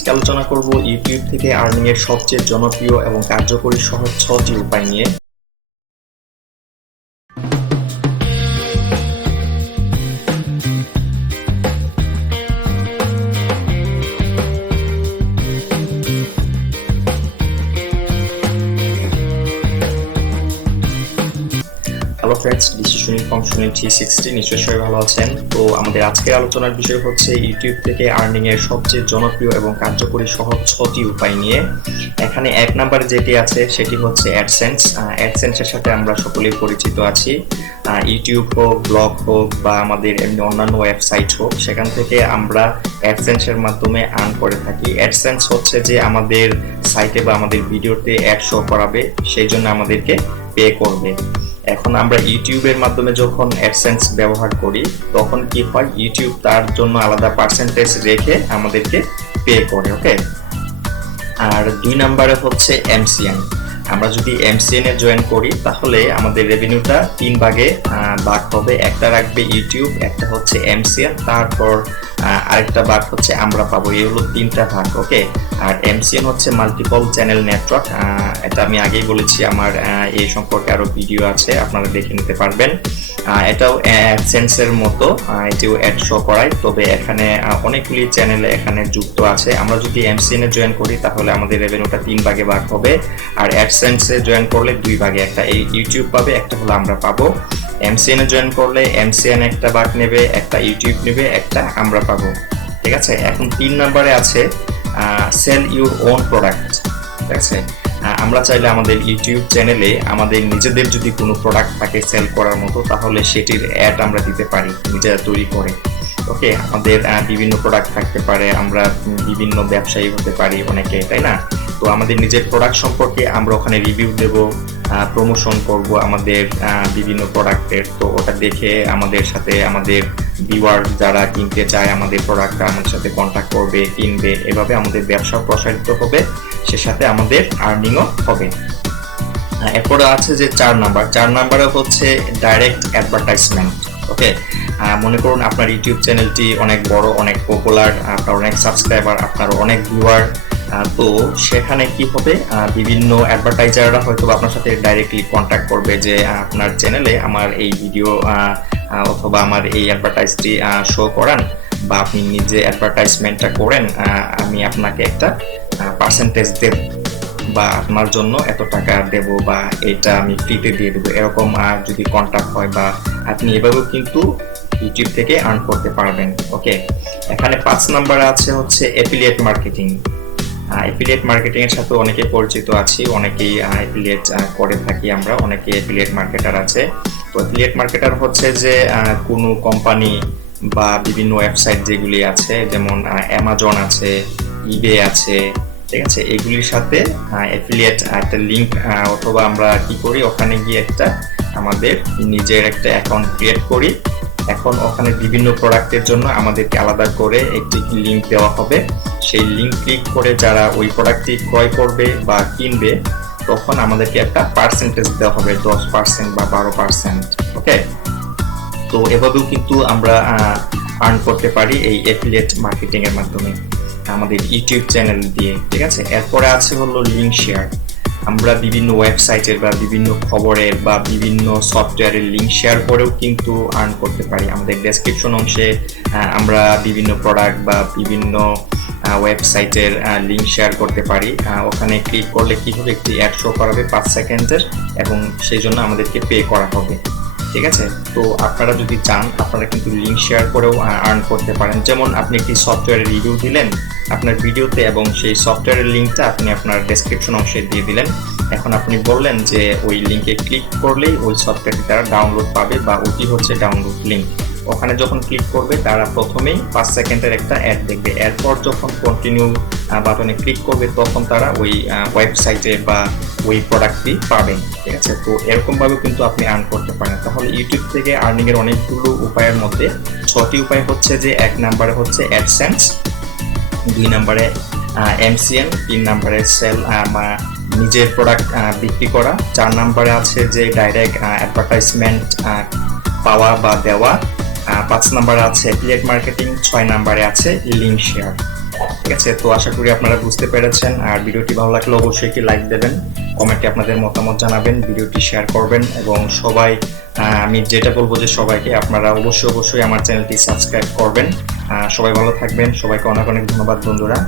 আজকে আলোচনা করব ইউটিউব থেকে আর্নিং এর সবচেয়ে জনপ্রিয় এবং কার্যকরী সহজ 6টি উপায় নিয়ে। Hello friends, this is Sunil from Sunil 360। নিশ্চয়ই সবাই ভালো আছেন। তো আমাদের আজকের আলোচনার বিষয় হচ্ছে ইউটিউব থেকে আর্নিং এর সবচেয়ে জনপ্রিয় এবং কার্যকরী সহজ 6টি উপায় নিয়ে। এখানে এক নম্বরে যেটি আছে সেটি হচ্ছে অ্যাডসেন্স। অ্যাডসেন্সের সাথে আমরা সকলেই পরিচিত আছি। ইউটিউব হোক, ব্লগ হোক বা আমাদের এমনি অন্যান্য ওয়েবসাইট হোক, সেখান থেকে আমরা অ্যাডসেন্সের মাধ্যমে আর্ন করে থাকি। অ্যাডসেন্স হচ্ছে যে আমাদের সাইটে বা আমাদের ভিডিওতে অ্যাড শো করাবে, সেই জন্য আমাদেরকে পে করবে। এখন আমরা ইউটিউবের মাধ্যমে যখন অ্যাডসেন্স ব্যবহার করি তখন কি হয়, ইউটিউব তার জন্য আলাদা পার্সেন্টেজ রেখে আমাদেরকে পে করে। ওকে, আর 2 নম্বরে হচ্ছে এমসিএন। আমরা যদি এমসিএন এ জয়েন করি তাহলে আমাদের রেভিনিউটা 3 ভাগে ভাগ হবে। একটা রাখবে ইউটিউব, একটা হচ্ছে এমসিএন, তারপর আরেকটা ভাগ হচ্ছে আমরা পাবো। এই হলো 3টা ভাগ। ওকে, আর এমসিএন হচ্ছে মাল্টিপল চ্যানেল নেটওয়ার্ক। এটা আমি আগেই বলেছি, আমার এই সম্পর্কে আরো ভিডিও আছে, আপনারা দেখে নিতে পারবেন। এটাও অ্যাডসেন্সের মতো, এটিও অ্যাড শো করায়, তবে এখানে অনেকগুলি চ্যানেল এখানে যুক্ত আছে। আমরা যদি এমসিএন এ জয়েন করি তাহলে আমাদের রেভিনিউটা 3 ভাগে ভাগ হবে, আর অ্যাডসেন্সে জয়েন করলে 2 ভাগে, একটা এই ইউটিউব পাবে, একটা হলো আমরা পাবো। এমসিএন এ জয়েন করলে এমসিএন একটা ভাগ নেবে, একটা ইউটিউব নেবে, একটা আমরা পাবো। ঠিক আছে, এখন 3 নম্বরে আছে সেল ইউর ওন প্রোডাক্ট। ঠিক আছে, আমরা চাইলে আমাদের ইউটিউব চ্যানেলে আমাদের নিজেদের যদি কোনো প্রোডাক্ট থাকে সেল করার মতো, তাহলে সেটির অ্যাড আমরা দিতে পারি নিজেরা তৈরি করে। ওকে, আমাদের বিভিন্ন প্রোডাক্ট থাকতে পারে, আমরা বিভিন্ন ব্যবসায়ী হতে পারি অনেকে, তাই না? তো আমাদের নিজের প্রোডাক্ট সম্পর্কে আমরা ওখানে রিভিউ দেব, প্রমোশন করব আমাদের বিভিন্ন প্রোডাক্টের। তো ওটা দেখে আমাদের সাথে আমাদের ভিউয়ার যারা কিনতে চায় আমাদের প্রোডাক্টটা আমাদের সাথে কন্ট্যাক্ট করবে, কিনবে। এভাবে আমাদের ব্যবসা প্রসারিত হবে, সে সাথে আমাদের আর্নিংও হবে। এরপরে আছে যে 4 নাম্বারে হচ্ছে ডাইরেক্ট অ্যাডভার্টাইজমেন্ট। ওকে, মনে করুন আপনার ইউটিউব চ্যানেলটি অনেক বড়, অনেক পপুলার, আপনার অনেক সাবস্ক্রাইবার, আপনার অনেক ভিউয়ার। তো সেখানে কি হবে, বিভিন্ন অ্যাডভার্টাইজাররা হয়তো আপনার সাথে ডাইরেক্টলি কন্ট্যাক্ট করবে যে আপনার চ্যানেলে আমার এই ভিডিও অথবা আমার এই অ্যাডভার্টাইজটি শো করান, বা আপনি নিজে অ্যাডভার্টাইজমেন্টটা করেন, আমি আপনাকে একটা পার্সেন্টেজ দেব, বা আপনার জন্য এত টাকা দেব, বা এটা আমি ফ্রিতে দিয়ে দেবো। এরকম যদি কন্ট্যাক্ট হয়, বা আপনি এভাবেও কিন্তু ইউটিউব থেকে আর্ন করতে পারবেন। ওকে, এখানে 5 নম্বরে আছে হচ্ছে অ্যাফিলিয়েট মার্কেটিং। অ্যাফিলিয়েট মার্কেটিং এর সাথে অনেকে পরিচিত আছি, অনেকেই অ্যাফিলিয়েট করে থাকি আমরা, অনেকে অ্যাফিলিয়েট মার্কেটার আছে। তো অ্যাফিলিয়েট মার্কেটার হচ্ছে যে কোনো কোম্পানি বা বিভিন্ন ওয়েবসাইট যেগুলি আছে, যেমন অ্যামাজন আছে, ইবে আছে, ঠিক আছে, এগুলির সাথে অ্যাফিলিয়েট একটা লিংক, অথবা আমরা কি করি, ওখানে গিয়ে একটা আমাদের নিজের একটা অ্যাকাউন্ট ক্রিয়েট করি। এখন ওখানে বিভিন্ন প্রোডাক্টের জন্য আমাদেরকে আলাদা করে একটি লিংক দেওয়া হবে। সেই লিংক ক্লিক করে যারা ওই প্রোডাক্টটি ক্রয় করবে বা কিনবে, তখন আমাদেরকে একটা পার্সেন্টেজ দেওয়া হবে, 10% বা 12%। ওকে, তো এভাবেও কিন্তু আমরা আর্ন করতে পারি এই অ্যাফিলিয়েট মার্কেটিং এর মাধ্যমে আমাদের ইউটিউব চ্যানেল দিয়ে। ঠিক আছে, এরপরে আছে হলো লিংক শেয়ার। আমরা বিভিন্ন ওয়েবসাইটের বা বিভিন্ন খবরের বা বিভিন্ন সফটওয়্যারের লিংক শেয়ার করেও কিন্তু আর্ন করতে পারি। আমাদের ডেসক্রিপশন অংশে আমরা বিভিন্ন প্রোডাক্ট বা বিভিন্ন ওয়েবসাইটের লিংক শেয়ার করতে পারি। ওখানে ক্লিক করলে কি হবে, একটি অ্যাড শো করাবে 5 সেকেন্ডের, এবং সেই জন্য আমাদেরকে পে করা হবে। ঠিক আছে, তো আপনারা যদি চান আপনারা কিন্তু লিংক শেয়ার করেও আর্ন করতে পারেন। যেমন আপনি একটি সফটওয়্যারের রিভিউ দিলেন আপনার ভিডিওতে, এবং সেই সফটওয়্যারের লিঙ্কটা আপনি আপনার ডেসক্রিপশন অংশে দিয়ে দিলেন। এখন আপনি বললেন যে ওই লিঙ্কে ক্লিক করলেই ওই সফটওয়্যারটি তারা ডাউনলোড পাবে, বা ওটি হচ্ছে ডাউনলোড লিঙ্ক। ওখানে যখন ক্লিক করবে তারা প্রথমেই 5 সেকেন্ডের একটা অ্যাড দেখবে। এরপর যখন কন্টিনিউ বাটনে ক্লিক করবে তখন তারা ওই ওয়েবসাইটে বা ওই প্রোডাক্টটি পাবে। ঠিক আছে, তো এরকমভাবে কিন্তু আপনি আর্ন করতে পারেন। তাহলে ইউটিউব থেকে আর্নিং এর অনেকগুলো উপায়ের মধ্যে 6টি উপায় হচ্ছে যে 1 নম্বরে হচ্ছে অ্যাডসেন্স, 2 নম্বরে এমসিএন, 3 নম্বরে সেল নিজের প্রোডাক্ট বিক্রি করা, 4 নম্বরে আছে যে ডাইরেক্ট অ্যাডভার্টাইজমেন্ট পাওয়া বা দেওয়া, 5 নম্বরে আছে অ্যাফিলিয়েট মার্কেটিং, 6 নম্বরে আছে লিংক শেয়ার। ঠিক আছে, তো আশা করি আপনারা বুঝতে পেরেছেন। আর ভিডিওটি ভালো লাগলে অবশ্যই একটি লাইক দেবেন, কমেন্টে আপনাদের মতামত জানাবেন, ভিডিওটি শেয়ার করবেন এবং সবাই আমি যেটা বলবো যে সবাইকে আপনারা অবশ্যই আমার চ্যানেলটি সাবস্ক্রাইব করবেন। সবাই ভালো থাকবেন, সবাইকে অনেক অনেক ধন্যবাদ বন্ধুরা।